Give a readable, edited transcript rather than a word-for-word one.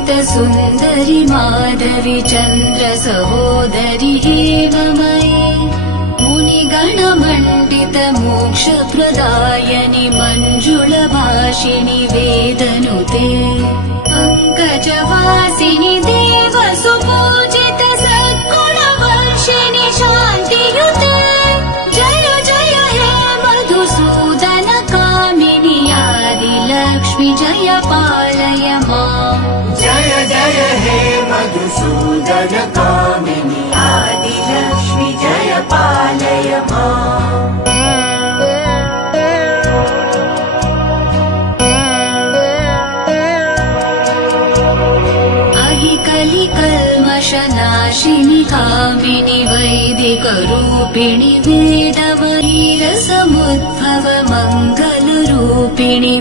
सुन्दरि माधवि चन्द्र सहोदरि हेममयि मुनिगणमण्डित मोक्षप्रदायनि मञ्जुलभाषिणि वेदनुते पङ्कजवासिनि देव सुपूजित सद्गुणवर्षिणि शान्तियुते जय जय हे मधुसूदन कामिनि आदिलक्ष्मि जय पालय माम् जय जय हे मधुसूदन कामिनि आदिलक्ष्मि जय पालय माम् कलिकल्मषनाशिनि कामिनि वैदिकरूपिणि वेदमयीरसमुद्भव मङ्गलरूपिणि